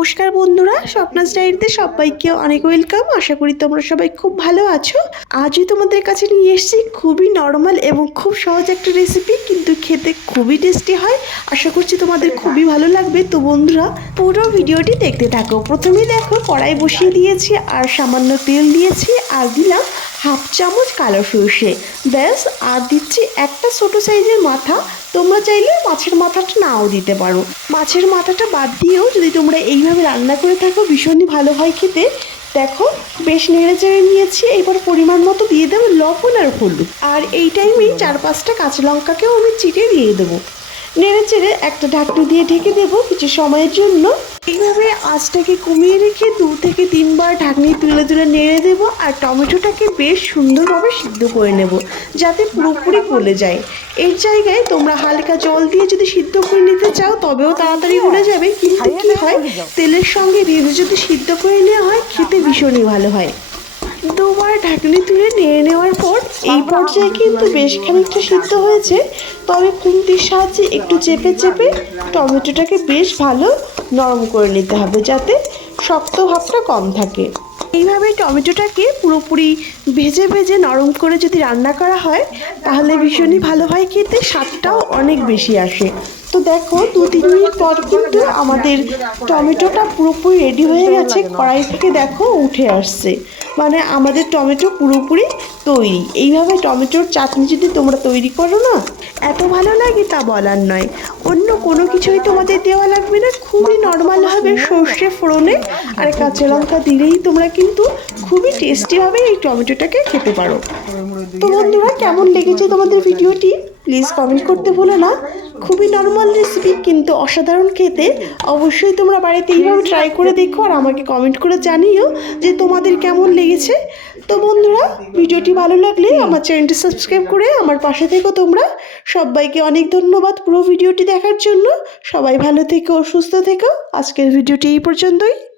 নমস্কার বন্ধুরা, স্বপ্নাস ডায়েরিতে সবাইকে অনেক ওয়েলকাম। আশা করি তোমরা সবাই খুব ভালো আছো। আজই তোমাদের কাছে নিয়ে এসেছি খুবই নর্মাল এবং খুব সহজ একটা রেসিপি কিন্তু খেতে খুবই টেস্টি হয়। আশা করছি তোমাদের খুবই ভালো লাগবে। তো বন্ধুরা, পুরো ভিডিওটি দেখতে থাকো। প্রথমেই দেখো, কড়াই বসিয়ে দিয়েছি আর সামান্য তেল দিয়েছি আর দিলাম হাফ চামচ কালো সর্ষে। ব্যাস, আর দিচ্ছি একটা ছোট সাইজের মাথা। তোমরা চাইলে মাছের মাথাটা নাও দিতে পারো। মাছের মাথাটা বাদ দিয়েও যদি তোমরা এইভাবে রান্না করে থাকো, ভীষণই ভালো হয় খেতে। দেখো, বেশ নেড়ে চেড়ে নিয়েছি। এবার পরিমাণ মতো দিয়ে দেবো লবণ আর হলুদ। আর এই টাইমেই চার পাঁচটা কাঁচা লঙ্কাকেও আমি চিটে দিয়ে দেবো। নেড়ে চেড়ে একটা ঢাকনি দিয়ে ঢেকে দেবো কিছু সময়ের জন্য। এইভাবে আঁচটাকে কমিয়ে রেখে দু থেকে তিনবার ঢাকনি তুলে তুলে নেড়ে দেবো আর টমেটোটাকে বেশ সুন্দরভাবে সিদ্ধ করে নেব, যাতে পুরোপুরি গলে যায়। এর জায়গায় তোমরা হালকা জল দিয়ে যদি সিদ্ধ করে নিতে চাও, তবেও তাড়াতাড়ি গলে যাবে। কিন্তু কি হয়, তেলের সঙ্গে দিয়ে যদি সিদ্ধ করে নেওয়া হয়, খেতে ভীষণই ভালো হয়। ঢাকনি তুলে নেড়ে নেওয়ার পর এই পর্যায়ে কিন্তু বেশ খানিকটা সিদ্ধ হয়েছে। তবে খুন্তির সাহায্যে একটু চেপে চেপে টমেটোটাকে বেশ ভালো নরম করে নিতে হবে যাতে শক্ত ভাবটা কম থাকে। এইভাবে টমেটোটাকে পুরোপুরি ভেজে ভেজে নরম করে যদি রান্না করা হয় তাহলে ভীষণই ভালো হয় খেতে স্বাদটাও অনেক বেশি আসে। তো দেখো দু তিন মিনিট পর কিন্তু আমাদের টমেটোটা পুরোপুরি রেডি হয়ে গেছে কড়াই থেকে দেখো উঠে আসছে। মানে আমাদের টমেটো পুরোপুরি তৈরি। এইভাবে টমেটোর চাটনি যদি তোমরা তৈরি করো না, এত ভালো লাগে তা বলার নয়। অন্য কোনো কিছুই তোমাদের দেওয়া লাগবে না। খুবই নর্মালভাবে সর্ষে ফোড়নে আর কাঁচা লঙ্কা দিলেই তোমরা কিন্তু খুবই টেস্টিভাবে এই টমেটোটাকে খেতে পারো। তো বন্ধুরা, কেমন লেগেছে তোমাদের ভিডিওটি? প্লিজ কমেন্ট করতে ভুলো না। খুবই নর্মাল রেসিপি কিন্তু অসাধারণ খেতে। অবশ্যই তোমরা বাড়িতে এইভাবে ট্রাই করে দেখো আর আমাকে কমেন্ট করে জানিও যে তোমাদের কেমন লেগেছে। তো বন্ধুরা, ভিডিওটি ভালো লাগলে আমার চ্যানেলটি সাবস্ক্রাইব করে আমার পাশে থেকো তোমরা। সবাইকে অনেক ধন্যবাদ পুরো ভিডিওটি দেখার জন্য। সবাই ভালো থেকো, সুস্থ থেকো। আজকের ভিডিওটি এই পর্যন্তই।